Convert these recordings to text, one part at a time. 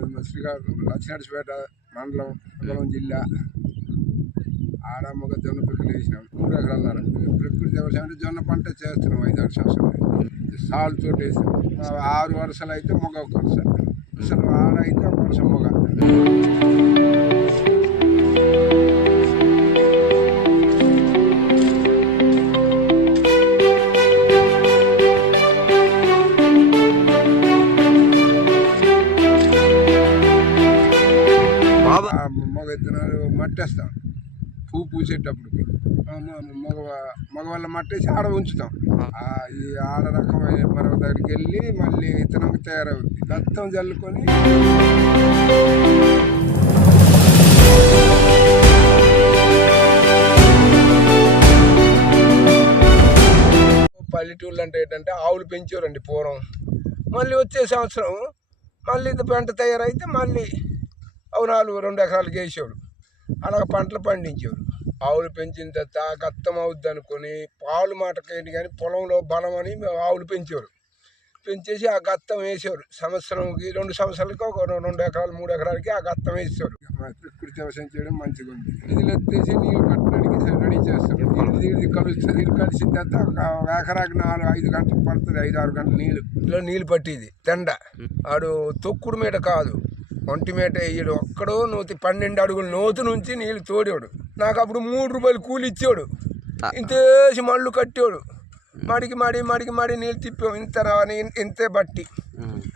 శ్రీకాకుళం నర్సంపేట మండలం మండలం జిల్లా. ఆడ మగ జొన్న పిక్కలు వేసినాం. మూడు ఎకరాలన్నర. ప్రకృతి వ్యవసాయం అంటే జొన్న పంట చేస్తున్నాం ఐదు ఆరు సంవత్సరాలు. సాల్ తోటి వేసినాం ఆరు వరుసలు అయితే మొగ ఒక వరుస. అసలు ఆడ అయితే ఒక వరుస మొగ. మట్టేస్తాం పువ్వు పూసేటప్పటికి. మ- మగ మగవాళ్ళ మట్టేసి ఆడ ఉంచుతాం. ఈ ఆడ రకమైన మరొక దగ్గరికి వెళ్ళి మళ్ళీ విత్తనం తయారవుద్ది. రక్తం చల్లుకొని పల్లెటూళ్ళు అంటే ఏంటంటే ఆవులు పెంచేవారండి పూర్వం. మళ్ళీ వచ్చే సంవత్సరం మళ్ళీ ఇది పంట తయారైతే మళ్ళీ అవి నాలుగు రెండు ఎకరాలకు వేసేవాడు అలాగ పంటలు పండించేవారు. ఆవులు పెంచిన తర్వాత గత్తం అవుద్ది అనుకొని పాలు మాటకేంటి కానీ పొలంలో బలం అని మేము ఆవులు పెంచేవారు. పెంచేసి ఆ గత్తం వేసేవారు. సంవత్సరంకి రెండు సంవత్సరాలకి ఒక రెండు ఎకరాలు మూడు ఎకరాలకి ఆ గత్తం వేసేవారు. ప్రకృతి వ్యవసాయం చేయడం మంచిగా ఉంది ఇది ఎత్తేసి నీళ్ళు కట్టడానికి రెడీ చేస్తారు. ఇది ఇది కలుస్తుంది కలిసిన తర్వాత ఒక ఎకరాకి నాలుగు ఐదు గంటలు పడుతుంది ఐదు ఆరు గంటలు నీళ్ళు. ఇలా నీళ్ళు పట్టేది. తెండ. ఆడు తొక్కుడు మీద కాదు. ఒంటి మీద వేయడు. ఒక్కడో నూతి పన్నెండు అడుగుల నోతు నుంచి నీళ్ళు తోడేవాడు. నాకు అప్పుడు మూడు రూపాయలు కూలి ఇచ్చాడు ఇంతేసి మళ్ళు కట్టేవాడు. మడికి మడి మడికి మడి నీళ్ళు తిప్పాం ఇంత రాని ఇంతే బట్టి.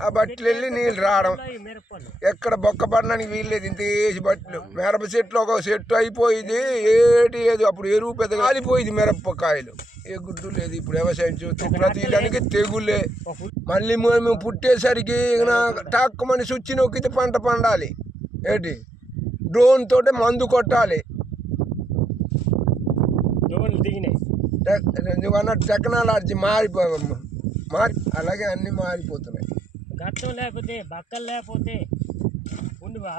ఆ బట్టలు వెళ్ళి నీళ్ళు రావడం. ఎక్కడ బొక్క పడడానికి వీల్లేదు. ఇంత వేసి బట్టలు. మిరప చెట్లు ఒక చెట్టు అయిపోయింది. ఏటి లేదు అప్పుడు ఎరువు పెద్ద కాలిపోయింది మిరపకాయలు ఏ గుడ్డు లేదు ఇప్పుడు వ్యవసాయం చూస్తే ప్రతి దానికి తెగులే మళ్ళీ మేము పుట్టేసరికి ఇక టాక్కుమని సుచ్చి నొక్కితే పంట పండాలి. ఏంటి? డ్రోన్ తోటి మందు కొట్టాలి. టెక్- టెక్నాలజీ మారిపోయామమ్మ మారి అలాగే అన్నీ మారిపోతున్నాయి. గట్టం లేకపోతే బక్కలు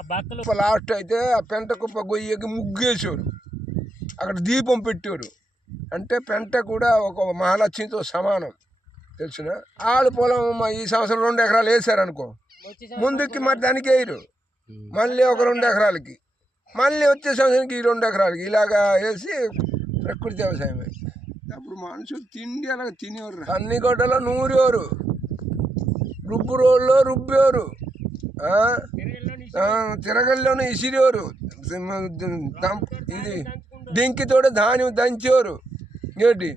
బక్కలు. లాస్ట్ అయితే ఆ పెంట కుప్ప గొయ్యకి ముగ్గేసాడు అక్కడ దీపం పెట్టాడు అంటే పెంట కూడా ఒక మహాలక్ష్మితో సమానం. తెలిసిన? ఆడు పొలం మా ఈ సంవత్సరం రెండు ఎకరాలు వేసారు అనుకో వచ్చి ముందుకి మరి దానికి వేయరు. మళ్ళీ ఒక రెండు ఎకరాలకి. మళ్ళీ వచ్చే సంవత్సరానికి ఈ రెండు ఎకరాలకి. ఇలాగా వేసి ప్రకృతి వ్యవసాయమే అప్పుడు మనుషులు తిండి అలాగ తినేవారు అన్ని గొడ్డలో నూరేవారు. రుబ్బు రోడ్లో రుబ్బేవారు. తిరగల్లోనే ఇసిరేవారు. దం- ఇది డింకితోటి ధాన్యం దంచేవారు. ఏంటి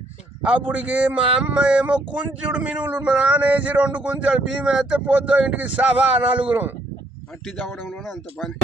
అప్పటికి మా అమ్మ ఏమో కుంచుడు మినువులు మా నాన్న వేసి రెండు కుంచాడు భీమా అయితే పొద్దు ఇంటికి సభా నలుగురం. మట్టి తవ్వడంలోనే అంత పని.